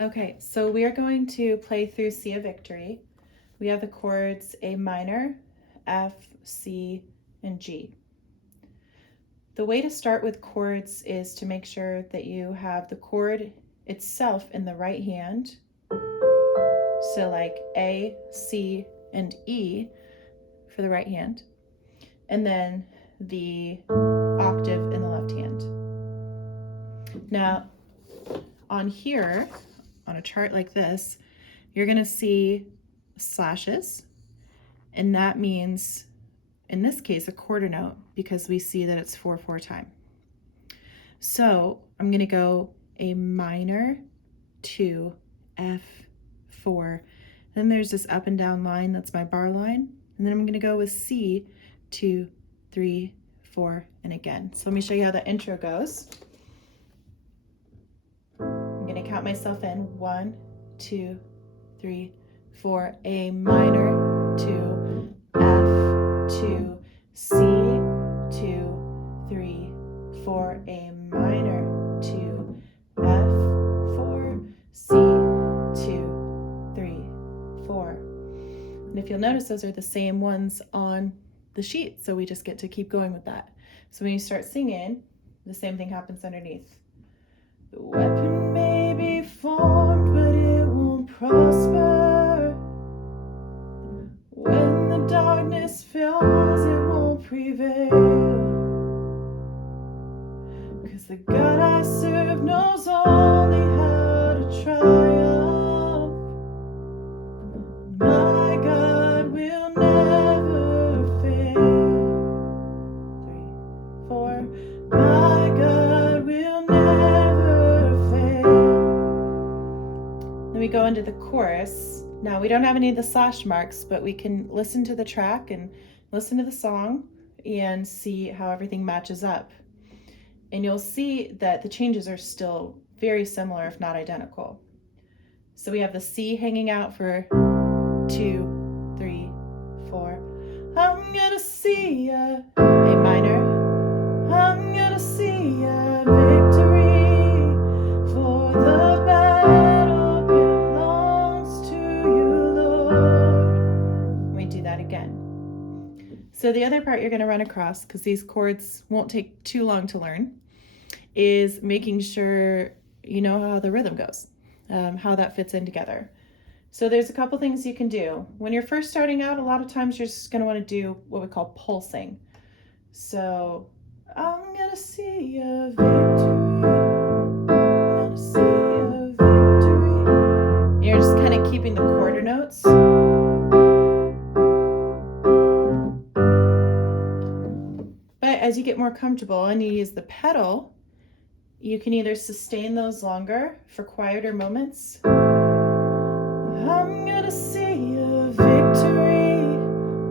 Okay, so we are going to play through C of Victory. We have the chords A minor, F, C, and G. The way to start with chords is to make sure that you have the chord itself in the right hand. So like A, C, and E for the right hand. And then the octave in the left hand. Now, on here, on a chart like this, you're going to see slashes, and that means, in this case, a quarter note, because we see that it's 4/4 time. So I'm going to go A minor, 2, F, 4. Then there's this up and down line, that's my bar line. And then I'm going to go with C, 2, 3, 4, and again. So let me show you how the intro goes. I'm going to count myself in 1, 2, 3, 4, A minor, 2, F, 2, C, 2, 3, 4, A minor, 2, F, 4, C, 2, 3, 4. And if you'll notice, those are the same ones on the sheet, so we just get to keep going with that. So when you start singing, the same thing happens underneath. The weapon may be formed, but it won't prosper. When the darkness fills, it won't prevail. 'Cause the God I serve knows only how to triumph. My God will never fail. 3, 4. My God will never fail. Then we go into the chorus. Now, we don't have any of the slash marks, but we can listen to the track and listen to the song and see how everything matches up. And you'll see that the changes are still very similar, if not identical. So we have the C hanging out for 2, 3, 4. I'm gonna see a minor. I'm gonna see a victory, for the battle belongs to you, Lord. We do that again. So the other part you're going to run across, because these chords won't take too long to learn, is making sure you know how the rhythm goes, how that fits in together. So there's a couple things you can do. When you're first starting out, a lot of times you're just going to want to do what we call pulsing. So I'm going to see a victory. I'm going to see a victory. And you're just kind of keeping the quarter notes. But as you get more comfortable and you use the pedal, you can either sustain those longer for quieter moments. I'm gonna see a victory.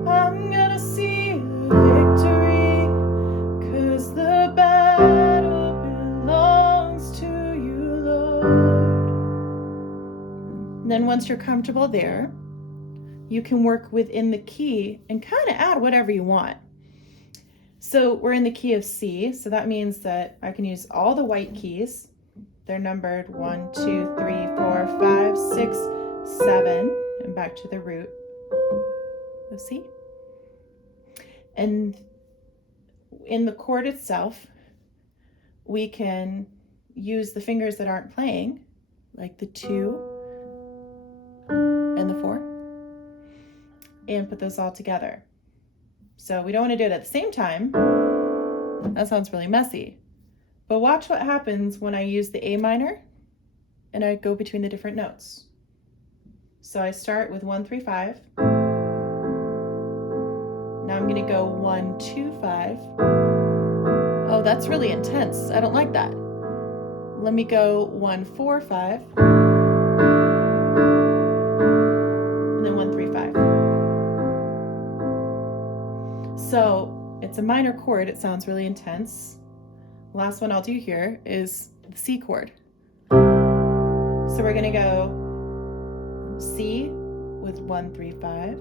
I'm gonna see a victory, 'cause the battle belongs to you, Lord. And then once you're comfortable there, you can work within the key and kind of add whatever you want. So we're in the key of C, so that means that I can use all the white keys. They're numbered 1, 2, 3, 4, 5, 6, 7, and back to the root of C. And in the chord itself, we can use the fingers that aren't playing, like the 2 and the 4, and put those all together. So we don't want to do it at the same time. That sounds really messy. But watch what happens when I use the A minor and I go between the different notes. So I start with 1, 3, 5. Now I'm going to go 1, 2, 5. Oh, that's really intense. I don't like that. Let me go 1, 4, 5. And then 1, 3, 5. So it's a minor chord. It sounds really intense. Last one I'll do here is the C chord. So we're going to go C with 1, 3, 5.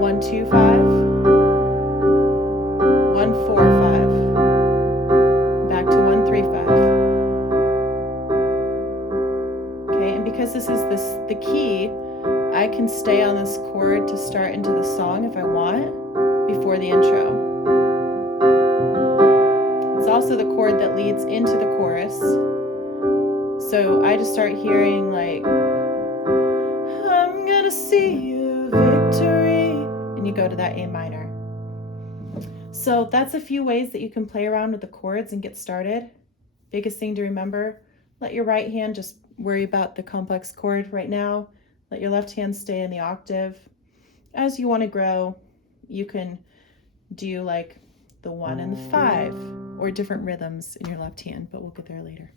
1, 2, 5. 1, 4, 5. Back to 1, 3, 5. the key, I can stay on this chord to start into the song if I want before the intro. It's also the chord that leads into the chorus. So I just start hearing like, I'm gonna see you victory, and you go to that A minor. So that's a few ways that you can play around with the chords and get started. Biggest thing to remember, let your right hand just worry about the complex chord right now. Let your left hand stay in the octave. As you want to grow, you can do like the 1 and the 5 or different rhythms in your left hand, but we'll get there later.